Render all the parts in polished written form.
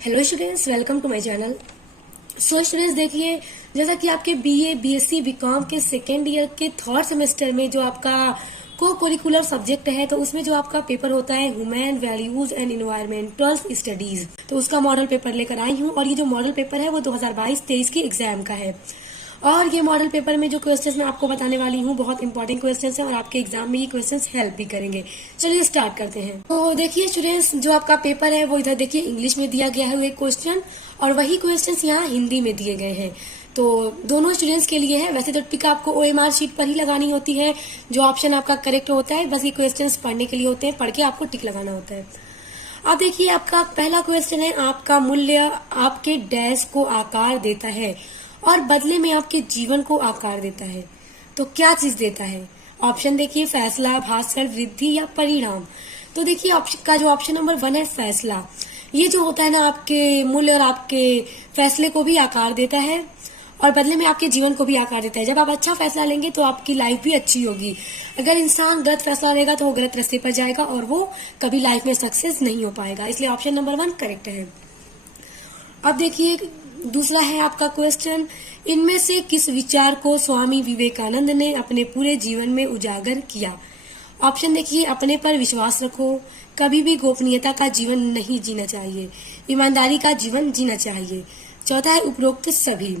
Hello students, welcome to my channel. So students, देखिए जैसा कि आपके बीए, बीएससी, बीकॉम के सेकेंड ईयर के थर्ड सेमेस्टर में जो आपका को करिकुलर सब्जेक्ट है, तो उसमें जो आपका पेपर होता है human values and environmental studies, तो उसका मॉडल पेपर लेकर आई हूँ। और ये जो मॉडल पेपर है वो 2022-23 की एग्जाम का है। और ये मॉडल पेपर में जो क्वेश्चंस मैं आपको बताने वाली हूँ बहुत इंपॉर्टेंट क्वेश्चंस हैं और आपके एग्जाम में ये क्वेश्चंस हेल्प भी करेंगे। चलिए स्टार्ट करते हैं। तो देखिए स्टूडेंट्स, जो आपका पेपर है वो इधर देखिए इंग्लिश में दिया गया है एक क्वेश्चन, और वही क्वेश्चंस यहाँ हिंदी में दिए गए हैं। तो दोनों स्टूडेंट्स के लिए है। वैसे तो टिक आपको OMR शीट पर ही लगानी होती है, जो ऑप्शन आपका करेक्ट होता है। बस ये क्वेश्चंस पढ़ने के लिए होते हैं, पढ़ के आपको टिक लगाना होता है। अब देखिए आपका पहला क्वेश्चन है, आपका मूल्य आपके डैश को आकार देता है और बदले में आपके जीवन को आकार देता है। तो क्या चीज देता है? ऑप्शन देखिए, फैसला, भाषण, वृद्धि या परिणाम। तो देखिए ऑप्शन का जो ऑप्शन नंबर 1 है फैसला। ये जो होता है ना, आपके मूल्य और आपके फैसले को भी आकार देता है और बदले में आपके जीवन को भी आकार देता है। जब आप अच्छा फैसला लेंगे तो आपकी लाइफ भी अच्छी होगी। अगर इंसान गलत फैसला लेगा तो वो गलत रास्ते पर जाएगा और वो कभी लाइफ में सक्सेस नहीं हो पाएगा। इसलिए ऑप्शन नंबर 1 करेक्ट है। अब देखिए दूसरा है आपका क्वेश्चन, इनमें से किस विचार को स्वामी विवेकानंद ने अपने पूरे जीवन में उजागर किया? ऑप्शन देखिए, अपने पर विश्वास रखो, कभी भी गोपनीयता का जीवन नहीं जीना चाहिए, ईमानदारी का जीवन जीना चाहिए। चौथा है उपरोक्त सभी।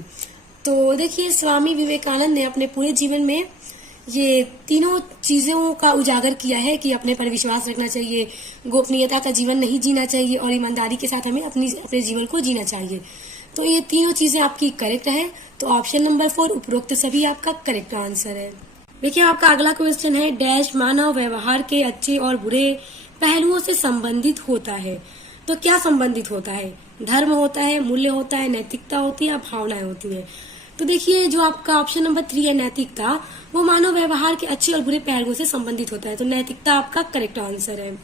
तो देखिए स्वामी विवेकानंद ने अपने पूरे जीवन में ये तीनों चीजों का उजागर किया है कि अपने पर विश्वास रखना चाहिए, गोपनीयता का जीवन नहीं जीना चाहिए और ईमानदारी के साथ हमें अपने जीवन को जीना चाहिए। तो ये तीनों चीजें आपकी करेक्ट है। तो ऑप्शन नंबर 4 उपरोक्त सभी आपका करेक्ट आंसर है। देखिए आपका अगला क्वेश्चन है, डैश मानव व्यवहार के अच्छे और बुरे पहलुओं से संबंधित होता है। तो क्या संबंधित होता है? धर्म होता है, मूल्य होता है, नैतिकता होती है या भावनाएं होती है? तो देखिए जो आपका ऑप्शन नंबर 3 है नैतिकता, वो मानव व्यवहार के अच्छे और बुरे पहलुओं से संबंधित होता है। तो नैतिकता आपका करेक्ट आंसर है।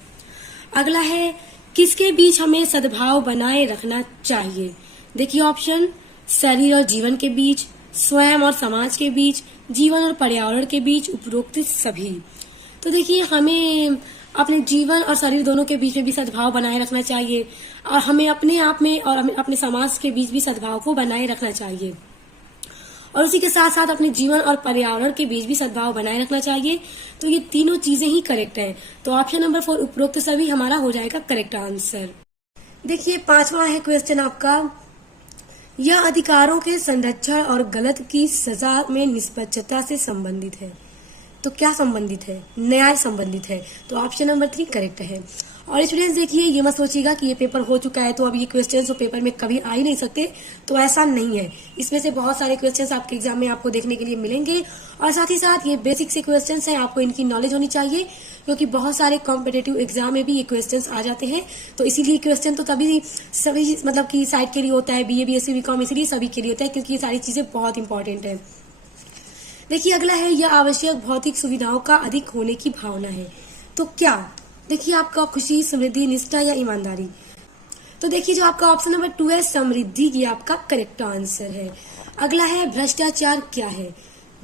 अगला है, किसके बीच हमें सद्भाव बनाए रखना चाहिए? देखिए ऑप्शन, शरीर और जीवन के बीच, स्वयं और समाज के बीच, जीवन और पर्यावरण के बीच, उपरोक्त सभी। तो देखिए हमें अपने जीवन और शरीर दोनों के बीच में भी सद्भाव बनाए रखना चाहिए और हमें अपने आप में और हमें अपने समाज के बीच भी सद्भाव को बनाए रखना चाहिए और उसी के साथ साथ अपने जीवन और पर्यावरण के बीच भी सद्भाव बनाए रखना चाहिए। तो ये तीनों चीजें ही करेक्ट है। तो ऑप्शन नंबर 4 उपरोक्त सभी हमारा हो जाएगा करेक्ट आंसर। देखिए 5वां है क्वेश्चन आपका, यह अधिकारों के संरक्षण और गलत की सजा में निष्पक्षता से संबंधित है। तो क्या संबंधित है? न्याय संबंधित है। तो ऑप्शन नंबर 3 करेक्ट है। और स्टूडेंट्स देखिए, ये मत सोचिएगा कि ये पेपर हो चुका है तो अब ये क्वेश्चंस पेपर में कभी आ ही नहीं सकते, तो ऐसा नहीं है। इसमें से बहुत सारे क्वेश्चंस आपके एग्जाम में आपको देखने के लिए मिलेंगे और साथ ही साथ ये बेसिक से क्वेश्चंस हैं, आपको इनकी नॉलेज होनी चाहिए क्योंकि बहुत सारे कॉम्पिटेटिव एग्जाम में भी ये क्वेश्चंस आ जाते हैं। तो इसीलिए क्वेश्चन तो तभी सभी मतलब की साइड के लिए होता है, बीए, बीएससी, बीकॉम, इसीलिए सभी के लिए होता है क्योंकि ये सारी चीजें बहुत इंपॉर्टेंट है। देखिए अगला है, यह आवश्यक भौतिक सुविधाओं का अधिक होने की भावना है। तो क्या? देखिए आपका खुशी, समृद्धि, निष्ठा या ईमानदारी। तो देखिए जो आपका ऑप्शन नंबर 2 है समृद्धि, ये आपका करेक्ट आंसर है। अगला है, भ्रष्टाचार क्या है?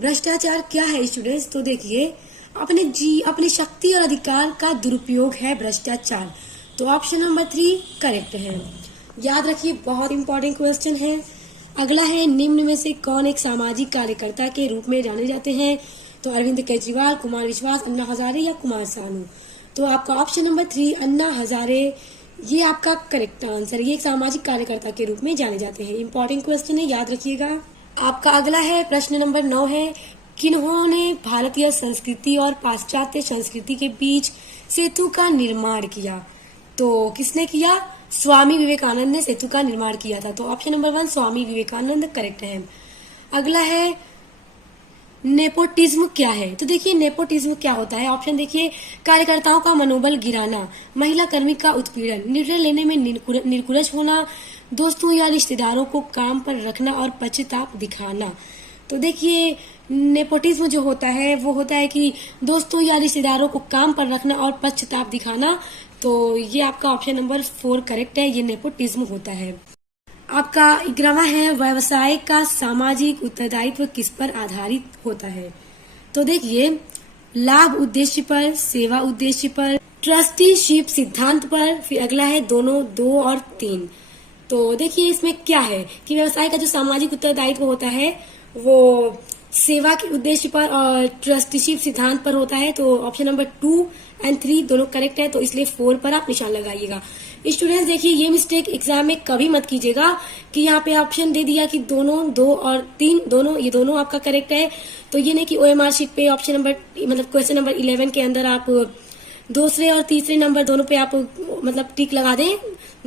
भ्रष्टाचार क्या है स्टूडेंट्स? तो देखिए अपनी शक्ति और अधिकार का दुरुपयोग है भ्रष्टाचार। तो ऑप्शन नंबर 3 करेक्ट है। याद रखिए बहुत इंपॉर्टेंट क्वेश्चन है। अगला है, निम्न में से कौन एक सामाजिक कार्यकर्ता के रूप में जाने जाते हैं? तो अरविंद केजरीवाल, कुमार विश्वास, अन्ना हजारे या कुमार सानू। तो आपका ऑप्शन नंबर 3 अन्ना हजारे, ये आपका करेक्ट आंसर। ये एक सामाजिक कार्यकर्ता के रूप में जाने जाते हैं। इंपॉर्टेंट क्वेश्चन है, याद रखिएगा। आपका अगला है प्रश्न नंबर 9 है, किन्होंने भारतीय संस्कृति और पाश्चात्य संस्कृति के बीच सेतु का निर्माण किया? तो किसने किया? स्वामी विवेकानंद ने सेतु का निर्माण किया था। तो option number 1 Swami Vivekananda correct है। अगला है, नेपोटिज्म क्या है? तो देखिए नेपोटिज्म क्या होता है? ऑप्शन देखिए, कार्यकर्ताओं का मनोबल गिराना, महिला कर्मी का उत्पीड़न, निर्णय लेने में निर्कुलज होना, दोस्तों या रिश्तेदारों को काम पर रखना और पश्चाताप दिखाना। तो देखिए नेपोटिज्म जो होता है वो होता है कि दोस्तों या रिश्तेदारों को काम पर रखना और पश्चाताप दिखाना। तो ये आपका ऑप्शन नंबर 4 करेक्ट है, ये नेपोटिज्म होता है। आपका 11वां है, व्यवसाय का सामाजिक उत्तरदायित्व किस पर आधारित होता है? तो देखिए लाभ उद्देश्य पर, सेवा उद्देश्य पर, ट्रस्टीशिप सिद्धांत पर, फिर अगला है दोनों, 2 और 3। तो देखिए इसमें क्या है कि व्यवसाय का जो सामाजिक उत्तरदायित्व होता है वो सेवा के उद्देश्य पर और ट्रस्टीशिप सिद्धांत पर होता है। तो ऑप्शन नंबर 2 और 3 दोनों करेक्ट है, तो इसलिए 4 पर आप निशान लगाइएगा। स्टूडेंट्स देखिए ये मिस्टेक एग्जाम में कभी मत कीजिएगा कि यहाँ पे ऑप्शन दे दिया कि दोनों 2 और 3 दोनों, ये दोनों आपका करेक्ट है। तो ये नहीं कि OMR शीट पे ऑप्शन नंबर मतलब क्वेश्चन नंबर 11 के अंदर आप दूसरे और तीसरे नंबर दोनों पे आप मतलब टिक लगा दें,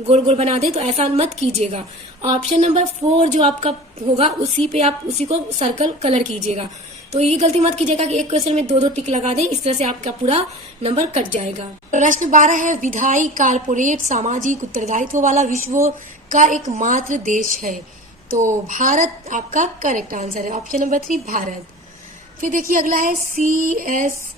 गोल गोल बना दें, तो ऐसा मत कीजिएगा। ऑप्शन नंबर 4 जो आपका होगा उसी पे आप उसी को सर्कल कलर कीजिएगा। तो ये गलती मत कीजिएगा कि एक क्वेश्चन में 2-2 टिक लगा दें, इस तरह से आपका पूरा नंबर कट जाएगा। प्रश्न 12 है, विधायी कारपोरेट सामाजिक उत्तरदायित्व वाला विश्व का एकमात्र देश है। तो भारत आपका करेक्ट आंसर है, ऑप्शन नंबर 3 भारत। फिर देखिए अगला है CSR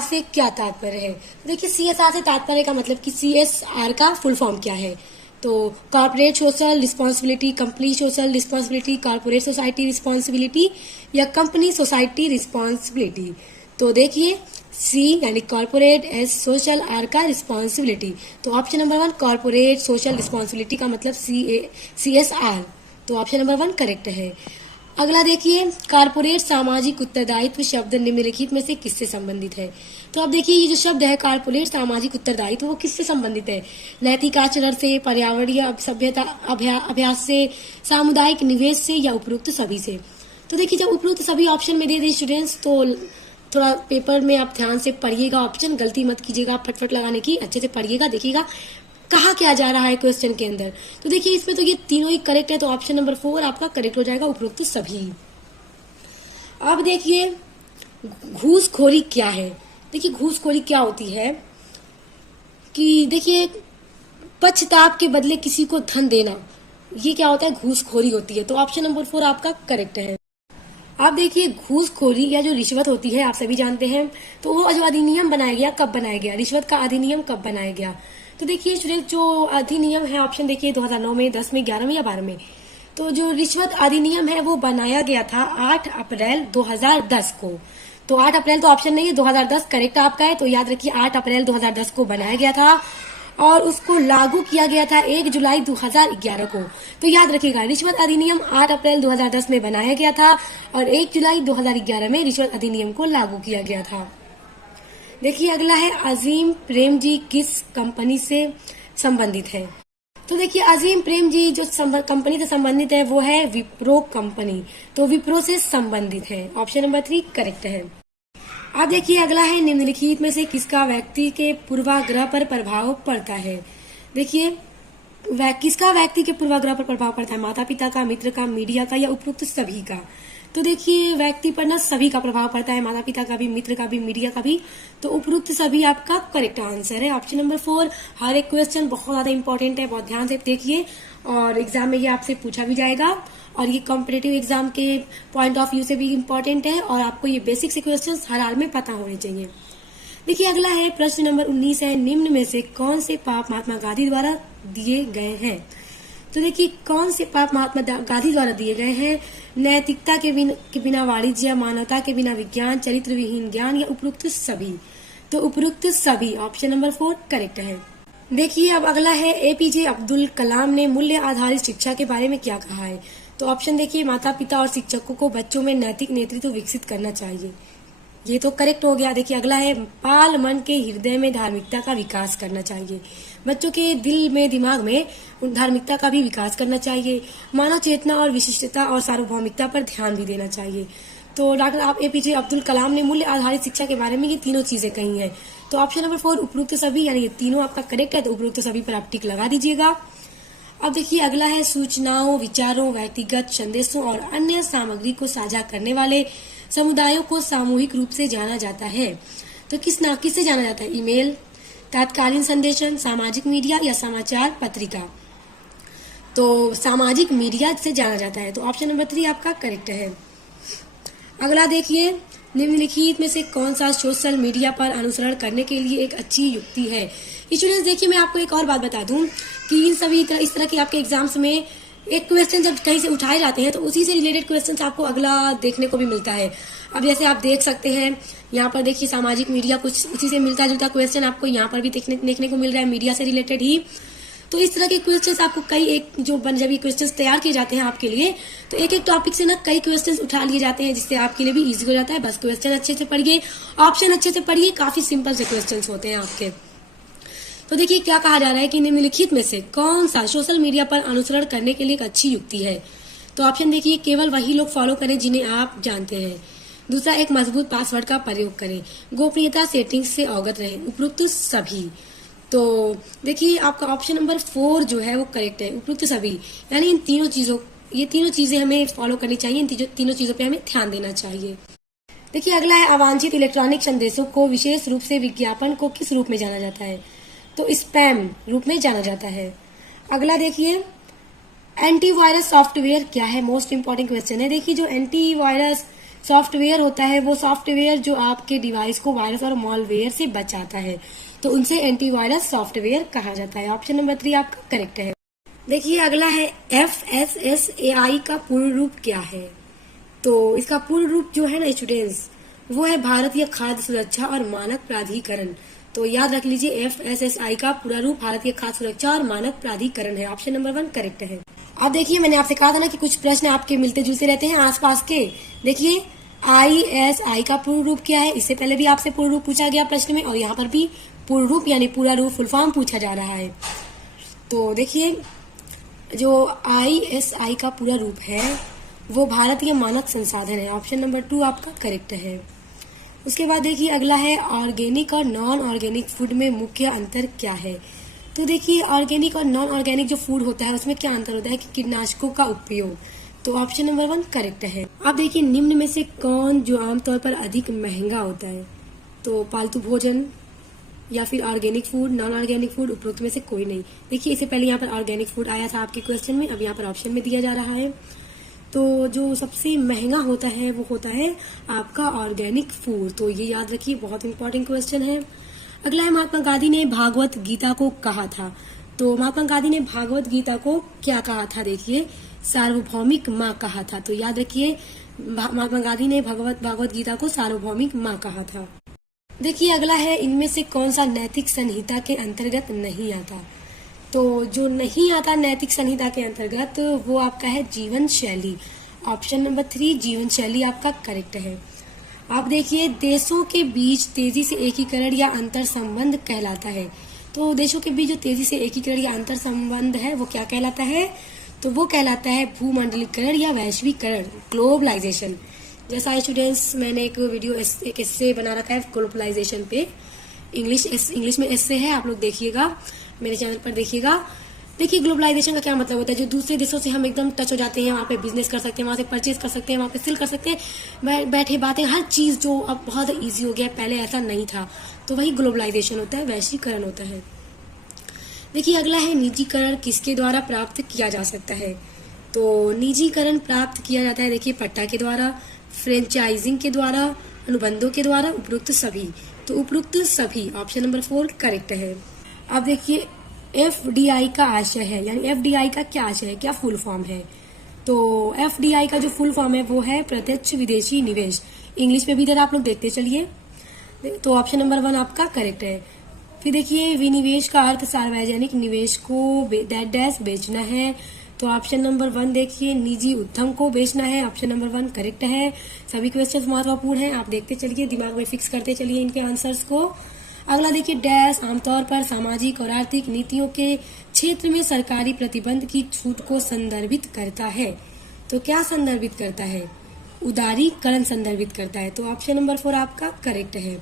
से क्या तात्पर्य है। देखिए CSR से तात्पर्य का मतलब कि CSR का फुल फॉर्म क्या है। तो corporate social responsibility, company social responsibility, corporate society responsibility या कंपनी सोसाइटी रिस्पॉन्सिबिलिटी। तो देखिए C यानी कॉर्पोरेट, S सोशल, R का रिस्पॉन्सिबिलिटी। तो option number 1 corporate social responsibility का मतलब CSR। तो ऑप्शन नंबर 1 करेक्ट है। अगला देखिए कॉर्पोरेट सामाजिक उत्तरदायित्व शब्द निम्नलिखित में से किससे संबंधित है। तो अब देखिए ये जो शब्द है कॉर्पोरेट सामाजिक उत्तरदायित्व वो किससे संबंधित है। नैतिक आचरण से, पर्यावरणीय सभ्यता अभ्यास से, सामुदायिक निवेश से या उपरोक्त सभी से। तो देखिए जब उपरोक्त सभी ऑप्शन में दे दी स्टूडेंट्स तो थोड़ा पेपर में आप ध्यान से पढ़िएगा, ऑप्शन गलती मत कीजिएगा, फटफट लगाने की, अच्छे से पढ़िएगा, देखिएगा कहा क्या जा रहा है क्वेश्चन के अंदर। तो देखिए इसमें तो ये तीनों ही करेक्ट है, तो ऑप्शन नंबर 4 आपका करेक्ट हो जाएगा, उपरोक्त सभी। अब देखिए घूसखोरी क्या है। देखिए घूसखोरी क्या होती है कि देखिए पश्चाताप के बदले किसी को धन देना, ये क्या होता है, घूसखोरी होती है। तो ऑप्शन नंबर 4 आपका करेक्ट है। अब देखिए घूसखोरी या जो रिश्वत होती है आप सभी जानते हैं, तो वो जो अधिनियम बनाया गया कब बनाया गया, रिश्वत का अधिनियम कब बनाया गया। तो देखिए स्टूडेंट जो अधिनियम है ऑप्शन देखिए 2009 में, 10 में, 11 में या 12 में। तो जो रिश्वत अधिनियम है वो बनाया गया था 8 अप्रैल 2010 को। तो 8 अप्रैल तो ऑप्शन नहीं है, 2010 करेक्ट आपका है। तो याद रखिए 8 अप्रैल 2010 को बनाया गया था और उसको लागू किया गया था 1 जुलाई 2011 को। तो याद रखिएगा रिश्वत अधिनियम 8 अप्रैल 2010 में बनाया गया था और 1 जुलाई 2011 में रिश्वत अधिनियम को लागू किया गया था। देखिए अगला है अजीम प्रेमजी किस कंपनी से संबंधित है। तो देखिए अजीम प्रेमजी जो कंपनी से संबंधित है वो है विप्रो कंपनी। तो विप्रो से संबंधित है, ऑप्शन नंबर 3 करेक्ट है। अब देखिए अगला है निम्नलिखित में से किसका व्यक्ति के पूर्वाग्रह पर प्रभाव पड़ता है। देखिए किसका व्यक्ति के पूर्वाग्रह पर प्रभाव पड़ता है, माता पिता का, मित्र का, मीडिया का या उपरोक्त सभी का। तो देखिए व्यक्ति पर ना सभी का प्रभाव पड़ता है, माता पिता का भी, मित्र का भी, मीडिया का भी। तो उपरोक्त सभी आपका करेक्ट आंसर है, ऑप्शन नंबर 4। हर एक क्वेश्चन बहुत ज्यादा इंपॉर्टेंट है, बहुत ध्यान से देखिए और एग्जाम में ये आपसे पूछा भी जाएगा और ये कॉम्पिटेटिव एग्जाम के पॉइंट ऑफ व्यू से भी इम्पोर्टेंट है और आपको ये बेसिक से क्वेश्चन हर हाल में पता होने चाहिए। देखिए अगला है प्रश्न नंबर 19 है, निम्न में से कौन से पाप महात्मा गांधी द्वारा दिए गए हैं। तो देखिए कौन से पाप महात्मा गांधी द्वारा दिए गए हैं, नैतिकता के बिना वाणिज्य, मानवता के बिना विज्ञान, चरित्र विहीन ज्ञान या उपरोक्त सभी। तो उपरोक्त सभी, ऑप्शन नंबर 4 करेक्ट है। देखिए अब अगला है APJ अब्दुल कलाम ने मूल्य आधारित शिक्षा के बारे में क्या कहा है। तो ऑप्शन देखिए माता पिता और शिक्षकों को बच्चों में नैतिक नेतृत्व विकसित करना चाहिए, ये तो करेक्ट हो गया। देखिए अगला है बाल मन के हृदय में धार्मिकता का विकास करना चाहिए, बच्चों के दिल में दिमाग में धार्मिकता का भी विकास करना चाहिए, मानव चेतना और विशिष्टता और सार्वभौमिकता पर ध्यान भी देना चाहिए। तो डॉक्टर आप APJ अब्दुल कलाम ने मूल्य आधारित शिक्षा के बारे में ये तीनों चीजें कही हैं। तो ऑप्शन नंबर 4 उपरोक्त सभी यानी ये तीनों आपका करेक्ट है, तो उपरोक्त सभी पर आप टिक लगा दीजिएगा। अब देखिए अगला है सूचनाओं, विचारों, व्यक्तिगत संदेशों और अन्य सामग्री को साझा करने वाले समुदायों को सामूहिक रूप से जाना जाता है। तो किससे जाना जाता है, ईमेल, तत्कालीन संदेशन, सामाजिक मीडिया या समाचार पत्रिका। तो सामाजिक मीडिया से जाना जाता है, तो ऑप्शन नंबर 3 आपका करेक्ट है। अगला देखिए निम्नलिखित में से कौन सा सोशल मीडिया पर अनुसरण करने के लिए एक अच्छी युक्ति है। स्टूडेंट्स देखिए मैं आपको एक और बात बता दूं कि इन सभी इस तरह के आपके एग्जाम्स में एक क्वेश्चन जब कहीं से उठाए जाते हैं तो उसी से रिलेटेड क्वेश्चन आपको अगला देखने को भी मिलता है। अब जैसे आप देख सकते हैं यहाँ पर देखिए सामाजिक मीडिया, कुछ उसी से मिलता जुलता क्वेश्चन आपको यहाँ पर भी देखने को मिल रहा है, मीडिया से रिलेटेड ही। तो इस तरह के क्वेश्चंस आपको कई एक जो जब ये क्वेश्चंस तैयार किए जाते हैं आपके लिए, तो एक एक टॉपिक से ना कई क्वेश्चंस उठा लिए जाते हैं, जिससे आपके लिए भी इजी हो जाता है। बस क्वेश्चन अच्छे से पढ़िए, ऑप्शन अच्छे से पढ़िए, काफी सिंपल से क्वेश्चंस होते हैं आपके। तो देखिए क्या कहा जा रहा है कि निम्नलिखित में से कौन सा सोशल मीडिया पर अनुसरण करने के लिए एक अच्छी युक्ति है। तो ऑप्शन देखिए, केवल वही लोग फॉलो करें जिन्हें आप जानते हैं। दूसरा, एक मजबूत पासवर्ड का प्रयोग करें। गोपनीयता सेटिंग्स से अवगत रहें। उपरोक्त सभी। तो देखिए आपका ऑप्शन नंबर 4 जो है वो करेक्ट है, उपरोक्त सभी, यानी इन तीनों चीजों, ये तीनों चीजें हमें फॉलो करनी चाहिए, इन तीनों चीजों पे हमें ध्यान देना चाहिए। देखिए अगला है, अवांछित इलेक्ट्रॉनिक संदेशों को विशेष रूप से विज्ञापन को किस रूप में जाना जाता है। तो स्पैम रूप में जाना जाता है। अगला देखिए, एंटीवायरस सॉफ्टवेयर क्या है, मोस्ट इंपॉर्टेंट क्वेश्चन है। देखिए जो एंटीवायरस सॉफ्टवेयर होता है वो सॉफ्टवेयर जो आपके डिवाइस को वायरस और मॉलवेयर से बचाता है, तो उनसे एंटीवायरस सॉफ्टवेयर कहा जाता है। ऑप्शन नंबर 3 आपका करेक्ट है। देखिए अगला है, FSSAI का पूर्ण रूप क्या है। तो इसका पूर्ण रूप जो है ना स्टूडेंट्स, वो है भारतीय खाद्य सुरक्षा और मानक प्राधिकरण। तो याद रख लीजिए, FSSAI का पूरा रूप भारतीय खाद्य सुरक्षा और मानक प्राधिकरण है। ऑप्शन नंबर 1 करेक्ट है। अब देखिए मैंने आपसे कहा था ना कि कुछ प्रश्न आपके मिलते जुलते रहते हैं आसपास के। देखिए ISI का पूर्ण रूप क्या है, इससे पहले भी आपसे पूर्ण रूप पूछा गया प्रश्न में, और यहाँ पर भी पूर्ण रूप यानी पूरा रूप फुल फॉर्म पूछा जा रहा है। तो देखिए जो ISI का पूरा रूप है वो भारतीय मानक संसाधन है। ऑप्शन नंबर 2 आपका करेक्ट है। उसके बाद देखिए अगला है, ऑर्गेनिक और नॉन ऑर्गेनिक फूड में मुख्य अंतर क्या है। तो देखिए ऑर्गेनिक और नॉन ऑर्गेनिक जो फूड होता है उसमें क्या अंतर होता है कि कीटनाशकों का उपयोग। तो ऑप्शन नंबर 1 करेक्ट है। अब देखिए निम्न में से कौन जो आमतौर पर अधिक महंगा होता है। तो पालतू भोजन या फिर organic food, non organic food, उपरोक्त में से कोई नहीं। देखिए इससे पहले यहाँ पर ऑर्गेनिक फूड आया था आपके क्वेश्चन में, अब यहाँ पर ऑप्शन में दिया जा रहा है। तो जो सबसे महंगा होता है वो होता है आपका ऑर्गेनिक फूड। तो ये याद रखिए, बहुत इंपॉर्टेंट क्वेश्चन है। अगला है, महात्मा गांधी ने भागवत गीता को कहा था। तो महात्मा गांधी ने भागवत गीता को क्या कहा था। देखिए सार्वभौमिक माँ कहा था। तो याद रखिए महात्मा गांधी ने भागवत गीता को सार्वभौमिक माँ कहा था। देखिए अगला है, इनमें से कौन सा नैतिक संहिता के अंतर्गत नहीं आता। तो जो नहीं आता नैतिक संहिता के अंतर्गत वो आपका है जीवन शैली। ऑप्शन नंबर 3 जीवन शैली आपका करेक्ट है। आप देखिए, देशों के बीच तेजी से एकीकरण या अंतर संबंध कहलाता है। तो देशों के बीच जो तेजी से एकीकरण या अंतर संबंध है वो क्या कहलाता है। तो वो कहलाता है भूमंडलीकरण या वैश्वीकरण, ग्लोबलाइजेशन। जैसा स्टूडेंट्स मैंने एक वीडियो एक एस्से बना रखा है ग्लोबलाइजेशन पे, इंग्लिश में एस्से है, आप लोग देखिएगा, मेरे चैनल पर देखिएगा। देखिए ग्लोबलाइजेशन का क्या मतलब होता है, जो दूसरे देशों से हम एकदम टच हो जाते हैं, वहाँ पे बिजनेस कर सकते हैं, वहाँ से परचेज कर सकते हैं, वहाँ पे सेल कर सकते हैं, बैठे बातें, हर चीज जो अब बहुत इजी हो गया है, पहले ऐसा नहीं था। तो वही ग्लोबलाइजेशन होता है, वैश्वीकरण होता है। देखिए अगला है, निजीकरण किसके द्वारा प्राप्त किया जा सकता है। तो निजीकरण प्राप्त किया जाता है देखिए पट्टा के द्वारा, फ्रेंचाइजिंग के द्वारा, अनुबंधों के द्वारा, उपरोक्त सभी। तो उपरोक्त सभी ऑप्शन नंबर 4 करेक्ट है। अब देखिए FDI का आशय है, यानी FDI का क्या आशय है, क्या फुल फॉर्म है। तो FDI का जो फुल फॉर्म है वो है प्रत्यक्ष विदेशी निवेश। इंग्लिश में भी इधर आप लोग देखते चलिए। तो ऑप्शन नंबर 1 आपका करेक्ट है। फिर देखिए विनिवेश का अर्थ सार्वजनिक निवेश को डैश बेचना है। तो ऑप्शन नंबर 1 देखिए निजी उद्यम को बेचना है। ऑप्शन नंबर 1 करेक्ट है। सभी क्वेश्चन महत्वपूर्ण हैं, आप देखते चलिए, दिमाग में फिक्स करते चलिए इनके आंसर्स को। अगला देखिए डैश आमतौर पर सामाजिक और आर्थिक नीतियों के क्षेत्र में सरकारी प्रतिबंध की छूट को संदर्भित करता है। तो क्या संदर्भित करता है, उदारीकरण संदर्भित करता है। तो ऑप्शन नंबर 4 आपका करेक्ट है।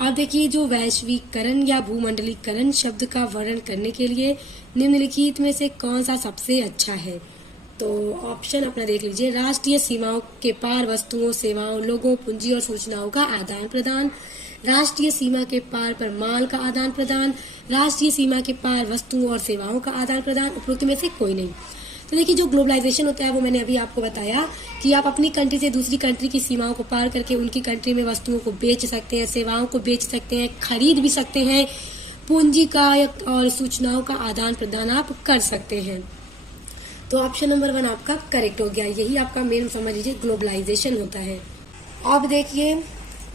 आप देखिए जो वैश्वीकरण या भूमंडलीकरण शब्द का वर्णन करने के लिए निम्नलिखित में से कौन सा सबसे अच्छा है। तो ऑप्शन अपना देख लीजिए, राष्ट्रीय सीमाओं के पार वस्तुओं, सेवाओं, लोगों, पूंजी और सूचनाओं का आदान प्रदान, राष्ट्रीय सीमा के पार पर माल का आदान प्रदान, राष्ट्रीय सीमा के पार वस्तुओं और सेवाओं का आदान प्रदान, उपरोक्त में से कोई नहीं। तो देखिए जो ग्लोबलाइजेशन होता है वो मैंने अभी आपको बताया कि आप अपनी कंट्री से दूसरी कंट्री की सीमाओं को पार करके उनकी कंट्री में वस्तुओं को बेच सकते हैं, सेवाओं को बेच सकते हैं, खरीद भी सकते हैं, पूंजी का और सूचनाओं का आदान प्रदान आप कर सकते हैं। तो ऑप्शन नंबर 1 आपका करेक्ट हो गया। यही आपका मेन समझ लीजिए ग्लोबलाइजेशन होता है। अब देखिए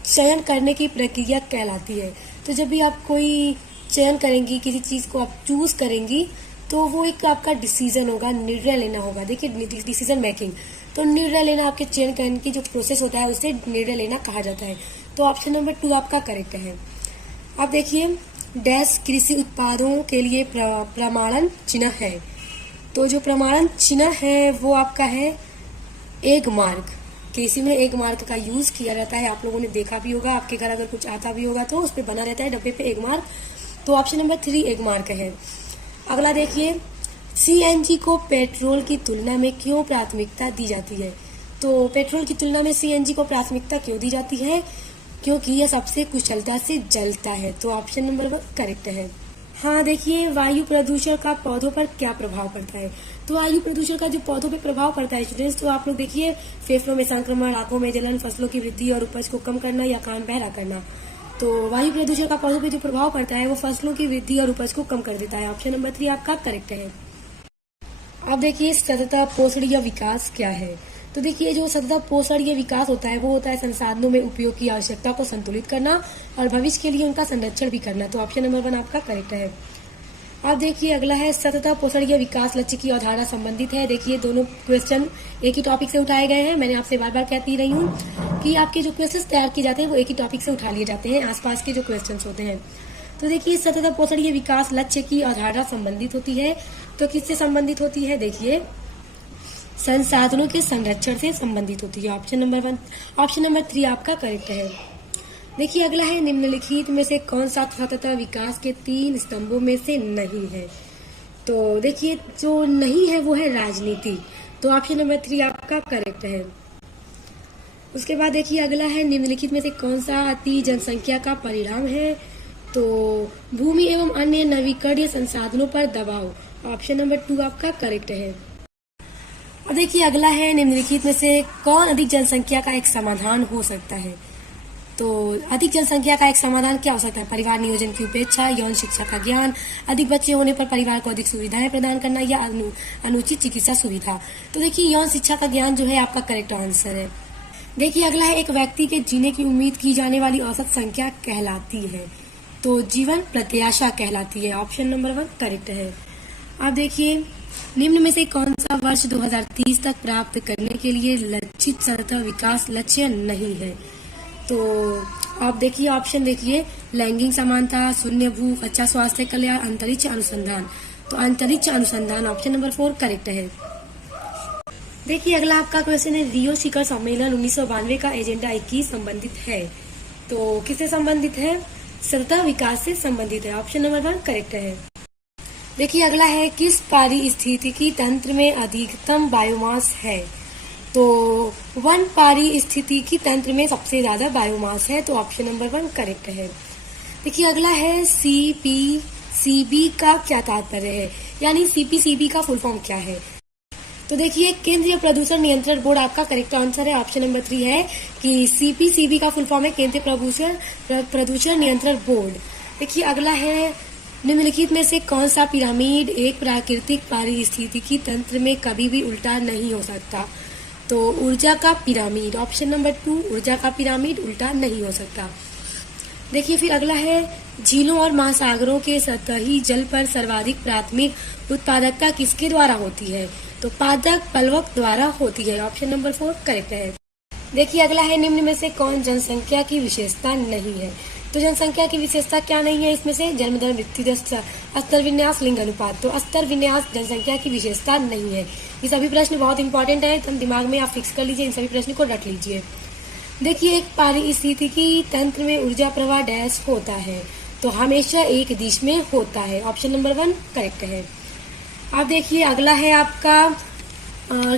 चयन करने की प्रक्रिया कहलाती है। तो जब भी आप कोई चयन करेंगी, किसी चीज को आप चूज करेंगी, तो वो एक आपका डिसीजन होगा, निर्णय लेना होगा। देखिए डिसीजन मेकिंग, तो निर्णय लेना आपके चयन करने की जो प्रोसेस होता है उसे निर्णय लेना कहा जाता है। तो ऑप्शन नंबर 2 आपका करेक्ट है। अब देखिए डैश कृषि उत्पादों के लिए प्रमाणन चिन्ह है। तो जो प्रमाणन चिन्ह है वो आपका है एग मार्क। कृषि में एग मार्क का यूज किया जाता है, आप लोगों ने देखा भी होगा, आपके घर अगर कुछ आता भी होगा तो उस पर बना रहता है डब्बे पे एग मार्क। तो ऑप्शन नंबर 3 एग मार्क है। अगला देखिए सीएनजी को पेट्रोल की तुलना में क्यों प्राथमिकता दी जाती है। तो पेट्रोल की तुलना में सीएनजी को प्राथमिकता क्यों दी जाती है, क्योंकि यह सबसे कुशलता से जलता है। तो ऑप्शन नंबर 1 करेक्ट है। हाँ देखिए वायु प्रदूषण का पौधों पर क्या प्रभाव पड़ता है। तो वायु प्रदूषण का जो पौधों पर प्रभाव पड़ता है स्टूडेंट्स, तो आप लोग देखिए फेफड़ों में संक्रमण, आंखों में जलन, फसलों की वृद्धि और उपज को कम करना या कान बहरा करना। तो वायु प्रदूषण का पौधों पर जो प्रभाव पड़ता है वो फसलों की वृद्धि और उपज को कम कर देता है। ऑप्शन नंबर 3 आपका करेक्ट है। अब देखिए सतत पोषणीय विकास क्या है। तो देखिए जो सतत पोषणीय विकास होता है वो होता है संसाधनों में उपयोग की आवश्यकता को संतुलित करना और भविष्य के लिए उनका संरक्षण भी करना। तो ऑप्शन नंबर 1 आपका करेक्ट है। अब देखिए अगला है सतत पोषणीय विकास लक्ष्य की अवधारणा संबंधित है। देखिए दोनों क्वेश्चन एक ही टॉपिक से उठाए गए हैं। मैंने आपसे बार बार कहती रही हूँ कि आपके जो क्वेश्चन तैयार किए जाते हैं वो एक ही टॉपिक से उठा लिए जाते हैं, आसपास के जो क्वेश्चन होते हैं। तो देखिए सतत पोषणीय विकास लक्ष्य की अवधारणा संबंधित होती है। तो किससे संबंधित होती है, देखिए संसाधनों के संरक्षण से संबंधित होती है। ऑप्शन नंबर 3 आपका करेक्ट है। देखिए अगला है निम्नलिखित में से कौन सा सतत विकास के 3 स्तंभों में से नहीं है। तो देखिए जो नहीं है वो है राजनीति। तो ऑप्शन नंबर 3 आपका करेक्ट है। उसके बाद देखिए अगला है निम्नलिखित में से कौन सा अति जनसंख्या का परिणाम है। तो भूमि एवं अन्य नवीकरणीय संसाधनों पर दबाव। ऑप्शन नंबर 2 आपका करेक्ट है। और देखिए अगला है निम्नलिखित में से कौन अधिक जनसंख्या का एक समाधान हो सकता है। तो अधिक जनसंख्या का एक समाधान क्या हो सकता है, परिवार नियोजन की उपेक्षा, यौन शिक्षा का ज्ञान, अधिक बच्चे होने पर परिवार को अधिक सुविधाएं प्रदान करना या अनुचित चिकित्सा सुविधा। तो देखिए यौन शिक्षा का ज्ञान जो है आपका करेक्ट आंसर है। देखिए अगला है एक व्यक्ति के जीने की उम्मीद की जाने वाली औसत संख्या कहलाती है। तो जीवन प्रत्याशा कहलाती है। ऑप्शन नंबर 1 करेक्ट है। अब देखिए निम्न में से कौन सा वर्ष 2030 तक प्राप्त करने के लिए लक्षित सतत विकास लक्ष्य नहीं है। तो आप देखिए ऑप्शन देखिए लैंगिक समानता, शून्य भूख, अच्छा स्वास्थ्य कल्याण, अंतरिक्ष अनुसंधान। तो अंतरिक्ष अनुसंधान ऑप्शन नंबर 4 करेक्ट है। देखिए अगला आपका क्वेश्चन है रियो शिखर सम्मेलन 1992 का एजेंडा 21 संबंधित है। तो किससे संबंधित है, सतत विकास से संबंधित है। ऑप्शन नंबर 1 करेक्ट है। देखिए अगला है किस पारिस्थितिकी तंत्र में अधिकतम बायोमास है। तो वन पारिस्थितिकी तंत्र में सबसे ज्यादा बायोमास है। तो ऑप्शन नंबर 1 करेक्ट है। देखिए अगला है सीपीसीबी का क्या तात्पर्य है, यानी सीपीसीबी का फुल फॉर्म क्या है। तो देखिए केंद्रीय प्रदूषण नियंत्रण बोर्ड आपका करेक्ट आंसर है। ऑप्शन नंबर 3 है कि सीपीसीबी का फुल फॉर्म है केंद्रीय प्रदूषण नियंत्रण बोर्ड। देखिए अगला है निम्नलिखित में से कौन सा पिरामिड एक प्राकृतिक पारिस्थितिकी तंत्र में कभी भी उल्टा नहीं हो सकता। तो ऊर्जा का पिरामिड। ऑप्शन नंबर 2 ऊर्जा का पिरामिड उल्टा नहीं हो सकता। देखिए फिर अगला है झीलों और महासागरों के सतही जल पर सर्वाधिक प्राथमिक उत्पादकता किसके द्वारा होती है। तो पादप प्लवक द्वारा होती है। ऑप्शन नंबर 4 करेक्ट है। देखिए अगला है निम्न में से कौन जनसंख्या की विशेषता नहीं है। तो जनसंख्या की विशेषता क्या नहीं है इसमें से, जन्म दर, मृत्यु दर, स्तर विन्यास, लिंग अनुपात। तो स्तर विन्यास जनसंख्या की विशेषता नहीं है। ये सभी प्रश्न बहुत इंपॉर्टेंट है, तो दिमाग में आप फिक्स कर लीजिए, इन सभी प्रश्न को रट लीजिए। देखिए एक पारिस्थितिकी तंत्र में ऊर्जा प्रवाह डैश होता है। तो हमेशा एक दिश में होता है। ऑप्शन नंबर 1 करेक्ट है। अब देखिए अगला है आपका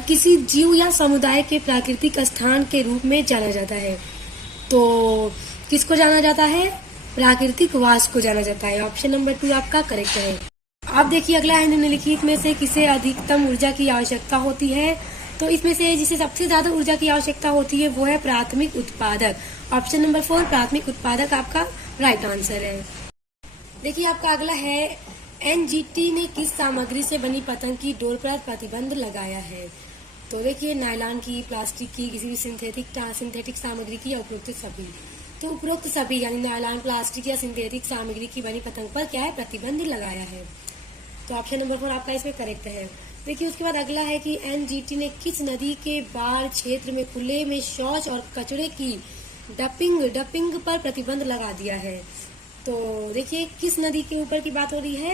किसी जीव या समुदाय के प्राकृतिक स्थान के रूप में जाना जाता है। तो किसको जाना जाता है, प्राकृतिक वास को जाना जाता है। ऑप्शन नंबर 2 आपका करेक्ट है। अब देखिए अगला है निम्नलिखित में से किसे अधिकतम ऊर्जा की आवश्यकता होती है। तो इसमें से जिसे सबसे ज्यादा ऊर्जा की आवश्यकता होती है वो है प्राथमिक उत्पादक। ऑप्शन नंबर 4 प्राथमिक उत्पादक आपका राइट आंसर है। देखिए आपका अगला है एनजीटी ने किस सामग्री से बनी पतंग की डोर पर प्रतिबंध लगाया है। तो देखिए नायलॉन की, प्लास्टिक की, किसी भी सिंथेटिक सामग्री की या उपरोक्त सभी। तो उपरोक्त सभी यानी नायलॉन, प्लास्टिक या सिंथेटिक सामग्री की बनी पतंग पर क्या है, प्रतिबंध लगाया है। तो ऑप्शन नंबर 4 आपका इसमें करेक्ट है। देखिए उसके बाद अगला है कि एनजीटी ने किस नदी के बाढ़ क्षेत्र में खुले में शौच और कचरे की डंपिंग पर प्रतिबंध लगा दिया है। तो देखिए किस नदी के ऊपर की बात हो रही है,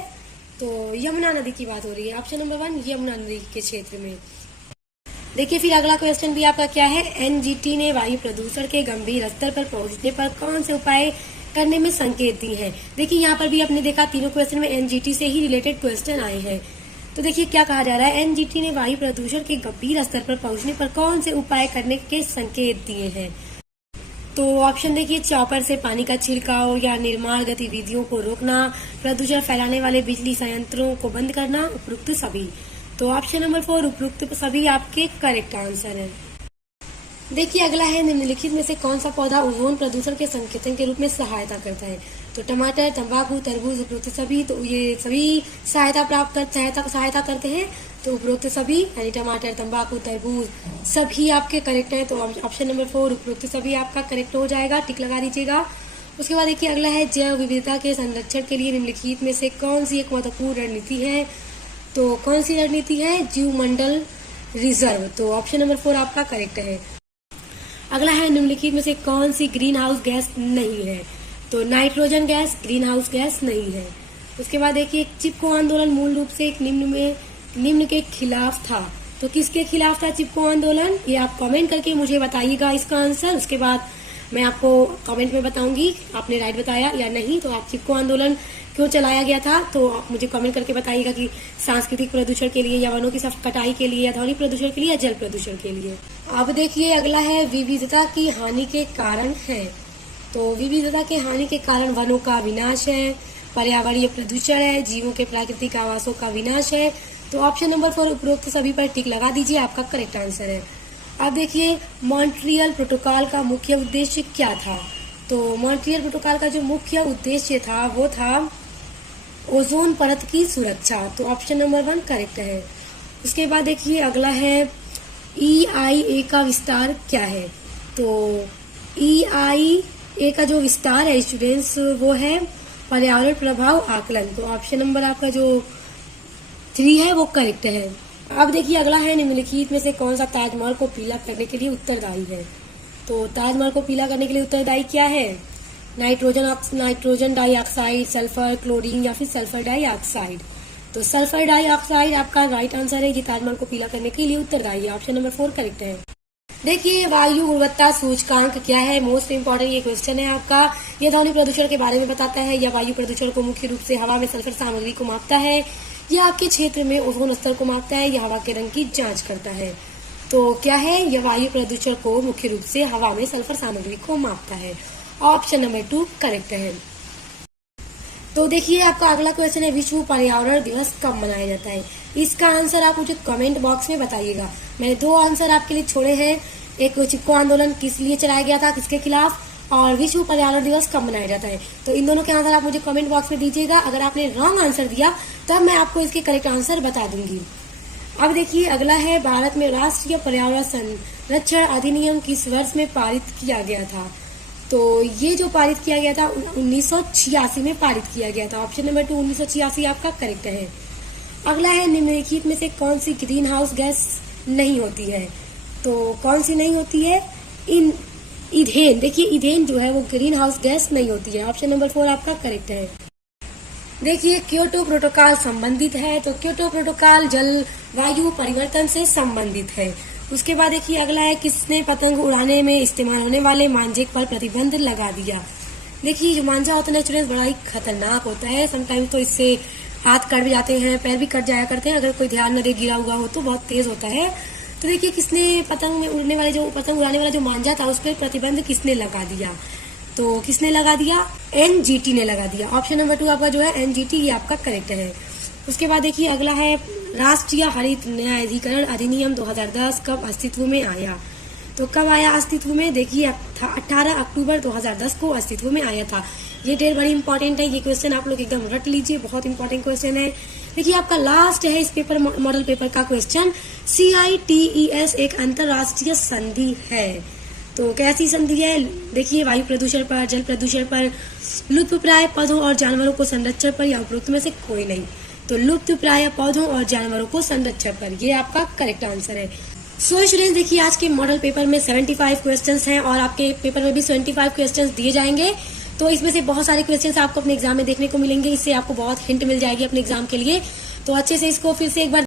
तो यमुना नदी की बात हो रही है। ऑप्शन नंबर 1 यमुना नदी के क्षेत्र में। देखिए फिर अगला क्वेश्चन भी आपका क्या है, एनजीटी ने वायु प्रदूषण के गंभीर स्तर पर पहुंचने पर कौन से उपाय करने में संकेत दी है। देखिए यहाँ पर भी आपने देखा तीनों क्वेश्चन में एनजीटी से ही रिलेटेड क्वेश्चन आए हैं। तो देखिए क्या कहा जा रहा है, एनजीटी ने वायु प्रदूषण के गंभीर स्तर पर पहुंचने पर कौन से उपाय करने के संकेत दिए हैं। तो ऑप्शन देखिए, चॉपर से पानी का छिड़काव या निर्माण गतिविधियों को रोकना, प्रदूषण फैलाने वाले बिजली संयंत्रों को बंद करना, उपरोक्त सभी। तो ऑप्शन नंबर 4 उपरोक्त सभी आपके करेक्ट आंसर है। देखिए अगला है, निम्नलिखित में से कौन सा पौधा ओजोन प्रदूषण के संकेतन के रूप में सहायता करता है। तो टमाटर, तंबाकू, तरबूज, उपरोक्त सभी। तो ये सभी सहायता करते हैं। तो उपरोक्त सभी यानी टमाटर, तंबाकू, तरबूज सभी आपके करेक्ट है। तो ऑप्शन नंबर 4 उपरोक्त सभी आपका करेक्ट हो जाएगा, टिक लगा दीजिएगा। उसके बाद देखिए अगला है, जैव विविधता के संरक्षण के लिए निम्नलिखित में से कौन सी एक महत्वपूर्ण रणनीति है। तो कौन सी रणनीति है, जीवमंडल रिजर्व। तो ऑप्शन नंबर 4 आपका करेक्ट है। अगला है, निम्नलिखित में से कौन सी ग्रीन हाउस गैस नहीं है। तो nitrogen gas green house gas नहीं है। उसके बाद देखिए, चिपको आंदोलन मूल रूप से एक निम्न के खिलाफ था। तो किसके खिलाफ था चिपको आंदोलन, ये आप कमेंट करके मुझे बताइएगा इसका आंसर। उसके बाद मैं आपको कमेंट में बताऊंगी आपने राइट बताया या नहीं। तो आप चिपको आंदोलन क्यों चलाया गया था, तो आप मुझे कमेंट करके बताइएगा कि सांस्कृतिक प्रदूषण के लिए या वनों की कटाई के लिए या ध्वनि प्रदूषण के लिए या जल प्रदूषण के लिए। अब देखिए अगला है, विविधता की हानि के कारण है। तो विविधता के हानि के कारण वनों का विनाश है, पर्यावरणीय प्रदूषण है, जीवों के प्राकृतिक आवासों का विनाश है। तो ऑप्शन नंबर 4 उपरोक्त सभी पर टिक लगा दीजिए, आपका करेक्ट आंसर है। अब देखिए, मॉन्ट्रियल प्रोटोकॉल का मुख्य उद्देश्य क्या था। तो मॉन्ट्रियल प्रोटोकॉल का जो मुख्य उद्देश्य था वो था ओजोन परत की सुरक्षा। तो ऑप्शन नंबर 1 करेक्ट है। उसके बाद देखिए अगला है, EIA का विस्तार क्या है। तो EIA का जो विस्तार है स्टूडेंट्स वो है पर्यावरण प्रभाव आकलन। तो ऑप्शन नंबर आपका जो 3 है वो करेक्ट है। अब देखिए अगला है, निम्नलिखित में से कौन सा ताजमहल को पीला करने के लिए उत्तरदायी है। तो ताजमहल को पीला करने के लिए उत्तरदायी क्या है, नाइट्रोजन डाइऑक्साइड, सल्फर, क्लोरीन या फिर सल्फर डाइऑक्साइड। तो सल्फर डाइऑक्साइड आपका राइट आंसर है, ये ताजमहल को पीला करने के लिए उत्तरदायी है। ऑप्शन नंबर 4 करेक्ट है। देखिए वायु गुणवत्ता सूचकांक क्या है, मोस्ट इंपॉर्टेंट ये क्वेश्चन है आपका। यह ध्वनि प्रदूषण के बारे में बताता है, या वायु प्रदूषण को मुख्य रूप से हवा में सल्फर सामग्री को मापता है, यह आपके क्षेत्र में ओजोन स्तर को मापता है, यह हवा के रंग की जांच करता है। तो क्या है, यह वायु प्रदूषण को मुख्य रूप से हवा में सल्फर सामग्री को मापता है। ऑप्शन नंबर 2 करेक्ट है। तो देखिए आपका अगला क्वेश्चन है, विश्व पर्यावरण दिवस कब मनाया जाता है। इसका आंसर आप मुझे कमेंट बॉक्स में बताइएगा। मैंने 2 आंसर आपके लिए छोड़े हैं, एक चिपको आंदोलन किस लिए चलाया गया था, किसके खिलाफ, और विश्व पर्यावरण दिवस कब मनाया जाता है। तो इन दोनों के आंसर आप मुझे कमेंट बॉक्स में दीजिएगा। अगर आपने रॉन्ग आंसर दिया तब मैं आपको इसके करेक्ट आंसर बता दूंगी। अब देखिए अगला है, भारत में राष्ट्रीय पर्यावरण संरक्षण अधिनियम किस वर्ष में पारित किया गया था। तो ये जो पारित किया गया था 1986 में पारित किया गया था। ऑप्शन नंबर 2 1986 आपका करेक्ट है। अगला है, निम्नलिखित में से कौन सी ग्रीन हाउस गैस नहीं होती है। तो कौन सी नहीं होती है, ईथेन। देखिए ईथेन जो है वो ग्रीन हाउस गैस नहीं होती है। ऑप्शन नंबर 4 आपका करेक्ट है। देखिए क्योटो प्रोटोकॉल संबंधित है। तो क्योटो प्रोटोकॉल जलवायु परिवर्तन से संबंधित है। उसके बाद देखिए अगला है, किसने पतंग उड़ाने में इस्तेमाल होने वाले मांझे पर प्रतिबंध लगा दिया। देखिए जो मांझा होता है स्टूडेंट्स बड़ा ही खतरनाक होता है। समटाइम तो इससे हाथ कट भी जाते हैं, पैर भी कट जाया करते हैं, अगर कोई ध्यान न दे गिरा हुआ हो तो बहुत तेज होता है। तो देखिए किसने पतंग उड़ाने वाला जो मांझा था उस पर प्रतिबंध किसने लगा दिया। तो किसने लगा दिया, एनजीटी ने लगा दिया। ऑप्शन नंबर 2 आपका जो है एनजीटी, ये आपका करेक्ट है। उसके बाद देखिए अगला है, राष्ट्रीय हरित न्यायाधिकरण अधिनियम 2010 कब अस्तित्व में आया। तो कब आया अस्तित्व में, देखिए 18 अक्टूबर 2010 को अस्तित्व में आया था। ये डेट बड़ी इंपॉर्टेंट है, ये क्वेश्चन आप लोग एकदम रट लीजिए, बहुत इंपॉर्टेंट क्वेश्चन है। देखिए आपका लास्ट है इस पेपर मॉडल पेपर का क्वेश्चन, CITES एक अंतरराष्ट्रीय संधि है। तो कैसी संधि है, देखिए वायु प्रदूषण पर, जल प्रदूषण पर, लुप्तप्राय पौधों और जानवरों को संरक्षण पर, या उपरोक्त में से कोई नहीं। तो लुप्त प्राय पौधों और जानवरों को संरक्षण पर, ये आपका करेक्ट आंसर है। सो स्टूडेंट्स देखिए आज के मॉडल पेपर में 75 क्वेश्चंस हैं और आपके पेपर में भी 75 क्वेश्चंस दिए जाएंगे। तो इसमें से बहुत सारे क्वेश्चंस आपको अपने एग्जाम में देखने को मिलेंगे, इससे आपको बहुत हिंट मिल जाएगी अपने एग्जाम के लिए। तो अच्छे से इसको फिर से एक बार